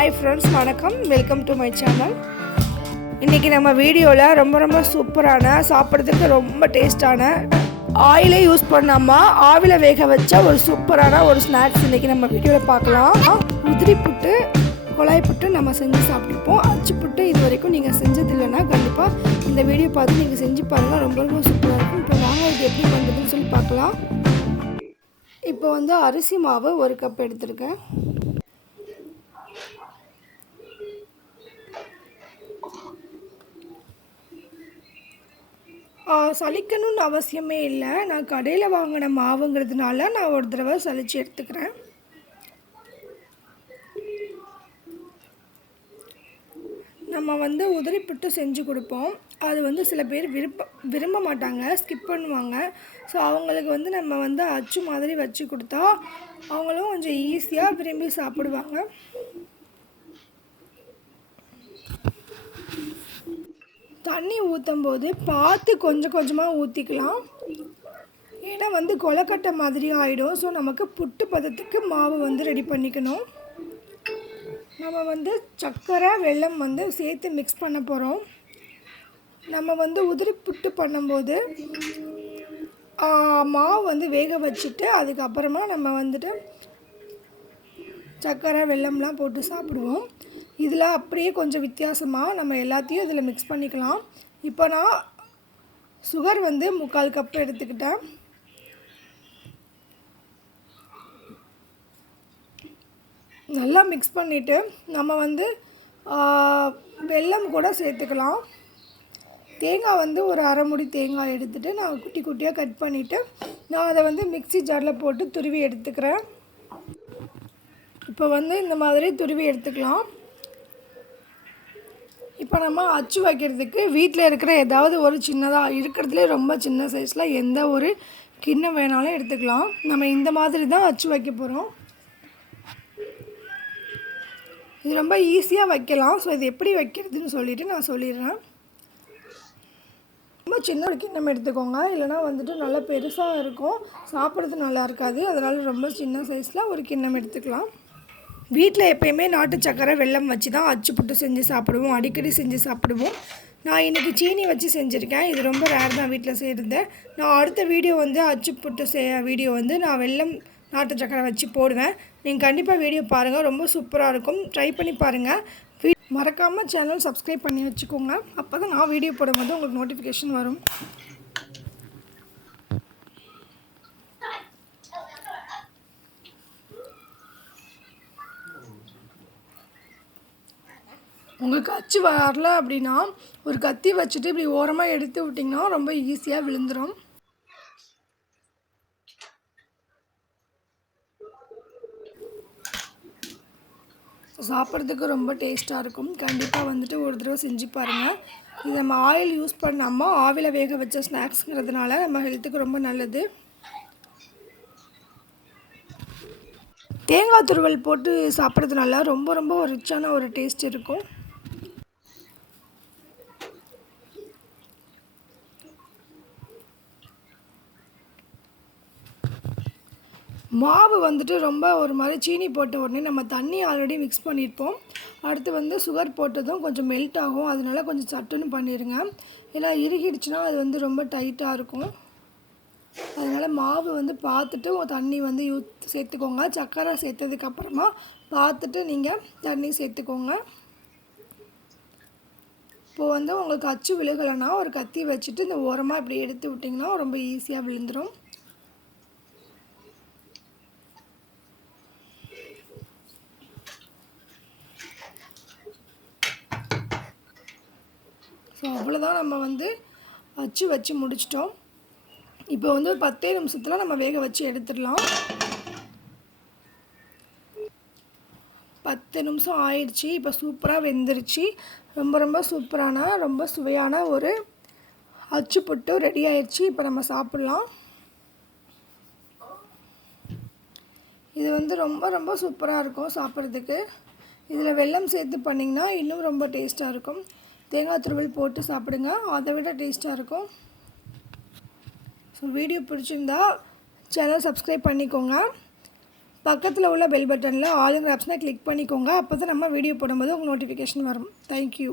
Hi friends, வணக்கம். Welcome to my channel. இன்றைக்கி நம்ம வீடியோவில் ரொம்ப சூப்பரான, சாப்பிட்றதுக்கு ரொம்ப டேஸ்டான, ஆயிலே யூஸ் பண்ணாமல் ஆவியில் வேக வச்ச ஒரு சூப்பரான ஒரு ஸ்நாக்ஸ் இன்றைக்கி நம்ம வீடியோவில் பார்க்கலாம். உதிரி புட்டு, குழாய் புட்டு நம்ம செஞ்சு சாப்பிட்ருப்போம். அச்சு புட்டு இது வரைக்கும் நீங்கள் செஞ்சது இல்லைன்னா கண்டிப்பாக இந்த வீடியோ பார்த்து நீங்கள் செஞ்சு பாருங்கள். ரொம்ப சூப்பராக இருக்கும். இப்போ வாங்க இது எப்படி பண்ணுறதுன்னு சொல்லி பார்க்கலாம். இப்போ அரிசி மாவு 1 கப் எடுத்துருக்கேன். சலிக்கணும்னு அவசியமே இல்லை. நான் கடையில் வாங்கின மாவுங்கிறதுனால நான் ஒரு தடவை சலித்து எடுத்துக்கிறேன். நம்ம உதிரி புட்டு செஞ்சு கொடுப்போம். அது சில பேர் விரும்ப மாட்டாங்க, ஸ்கிப் பண்ணுவாங்க. ஸோ அவங்களுக்கு நம்ம அச்சு மாதிரி வச்சு கொடுத்தா அவங்களும் கொஞ்சம் ஈஸியாக விரும்பி சாப்பிடுவாங்க. தண்ணி ஊற்றும் போது பார்த்து கொஞ்சமாக ஊற்றிக்கலாம். ஏன்னா கொலக்கட்டை மாதிரி ஆகிடும். ஸோ நமக்கு புட்டு பதத்துக்கு மாவு ரெடி பண்ணிக்கணும். நம்ம சர்க்கரை வெல்லம் சேர்த்து மிக்ஸ் பண்ண போகிறோம். நம்ம உதிரி புட்டு பண்ணும்போது மாவு வேக வச்சுட்டு அதுக்கப்புறமா நம்ம சர்க்கரை வெல்லம்லாம் போட்டு சாப்பிடுவோம். இதில் அப்படியே கொஞ்சம் வித்தியாசமாக நம்ம எல்லாத்தையும் இதில் மிக்ஸ் பண்ணிக்கலாம். இப்போ நான் சுகர் 3/4 கப் எடுத்துக்கிட்டேன். நல்லா மிக்ஸ் பண்ணிவிட்டு நம்ம வெல்லம் கூட சேர்த்துக்கலாம். தேங்காய் ஒரு அரை மூடி தேங்காய் எடுத்துகிட்டு நான் குட்டியாக கட் பண்ணிவிட்டு நான் அதை மிக்ஸி ஜாரில் போட்டு துருவி எடுத்துக்கிறேன். இப்போ இந்த மாதிரி துருவி எடுத்துக்கலாம். இப்போ நம்ம அச்சு வைக்கிறதுக்கு வீட்டில் இருக்கிற ஏதாவது ஒரு சின்னதாக இருக்கிறதுலே ரொம்ப சின்ன சைஸில் எந்த ஒரு கிண்ணம் வேணாலும் எடுத்துக்கலாம். நம்ம இந்த மாதிரி தான் அச்சு வைக்க போகிறோம். இது ரொம்ப ஈஸியாக வைக்கலாம். ஸோ இது எப்படி வைக்கிறதுன்னு சொல்லிவிட்டு நான் சொல்லிடுறேன். ரொம்ப சின்ன ஒரு கிண்ணம் எடுத்துக்கோங்க. இல்லைனா நல்லா பெருசாக இருக்கும், சாப்பிட்றது நல்லா இருக்காது. அதனால் ரொம்ப சின்ன சைஸில் ஒரு கிண்ணம் எடுத்துக்கலாம். வீட்டில் எப்போயுமே நாட்டு சக்கரை வெல்லம் வச்சு தான் அச்சு புட்டு செஞ்சு சாப்பிடுவோம். அடிக்கடி செஞ்சு சாப்பிடுவோம். நான் இன்றைக்கி சீனி வச்சு செஞ்சுருக்கேன். இது ரொம்ப ரேர் தான் வீட்டில் செய்கிறது. நான் அடுத்த வீடியோ அச்சு புட்டு வீடியோ நான் வெல்லம் நாட்டு சக்கரை வச்சு போடுவேன். நீங்கள் கண்டிப்பாக வீடியோ பாருங்கள். ரொம்ப சூப்பராக இருக்கும். ட்ரை பண்ணி பாருங்கள். மறக்காமல் சேனல் சப்ஸ்கிரைப் பண்ணி வச்சுக்கோங்க. அப்போ தான் நான் வீடியோ போடும்போது உங்களுக்கு நோட்டிஃபிகேஷன் வரும். உங்களுக்கு அச்சு வரல அப்படின்னா ஒரு கத்தி வச்சுட்டு இப்படி ஓரமாக எடுத்து விட்டிங்கன்னா ரொம்ப ஈஸியாக விழுந்துடும். சாப்பிட்றதுக்கு ரொம்ப டேஸ்ட்டாக இருக்கும். கண்டிப்பாக ஒரு தடவை செஞ்சு பாருங்கள். இது நம்ம ஆயில் யூஸ் பண்ணாமல் ஆவியில் வேக வச்ச ஸ்நாக்ஸுங்கிறதுனால நம்ம ஹெல்த்துக்கு ரொம்ப நல்லது. தேங்காய் துருவல் போட்டு சாப்பிட்றதுனால ரொம்ப ஒரு ரிச்சான ஒரு டேஸ்ட் இருக்கும். மாவு ரொம்ப ஒரு மாதிரி சீனி போட்ட உடனே நம்ம தண்ணி ஆல்ரெடி மிக்ஸ் பண்ணியிருப்போம். அடுத்து சுகர் போட்டதும் கொஞ்சம் மெல்ட் ஆகும். அதனால கொஞ்சம் சட்டுன்னு பண்ணிடுங்க. ஏன்னா இறுகிடுச்சுன்னா அது ரொம்ப டைட்டாக இருக்கும். அதனால் மாவு பார்த்துட்டு தண்ணி சேர்த்துக்கோங்க. சர்க்கரை சேர்த்ததுக்கப்புறமா பார்த்துட்டு நீங்கள் தண்ணி சேர்த்துக்கோங்க. இப்போது உங்களுக்கு அச்சு விழுகலைன்னா ஒரு கத்தி வச்சுட்டு இந்த ஓரமாக இப்படி எடுத்து விட்டிங்கன்னா ரொம்ப ஈஸியாக விழுந்துடும். ஸோ அவ்வளோதான், நம்ம அச்சு வச்சு முடிச்சிட்டோம். இப்போ ஒரு 10 நிமிஷத்தில் நம்ம வேக வச்சு எடுத்துடலாம். 10 நிமிஷம் ஆயிடுச்சு. இப்போ சூப்பராக வெந்துருச்சு. ரொம்ப சூப்பரான ரொம்ப சுவையான ஒரு அச்சு புட்டு ரெடி ஆயிடுச்சு. இப்போ நம்ம சாப்பிட்லாம். இது ரொம்ப சூப்பராக இருக்கும் சாப்பிட்றதுக்கு. இதில் வெல்லம் சேர்த்து பண்ணிங்கன்னா இன்னும் ரொம்ப டேஸ்ட்டாக இருக்கும். தேங்காய் துருவல் போட்டு சாப்பிடுங்க, அதை விட டேஸ்ட்டாக இருக்கும். ஸோ வீடியோ பிடிச்சிருந்தா சேனல் சப்ஸ்கிரைப் பண்ணிக்கோங்க. பக்கத்தில் உள்ள பெல் பட்டனில் ஆளுங்கிற ஆப்ஷனை கிளிக் பண்ணிக்கோங்க. அப்போ தான் நம்ம வீடியோ போடும்போது உங்களுக்கு நோட்டிஃபிகேஷன் வரும். தேங்க்யூ.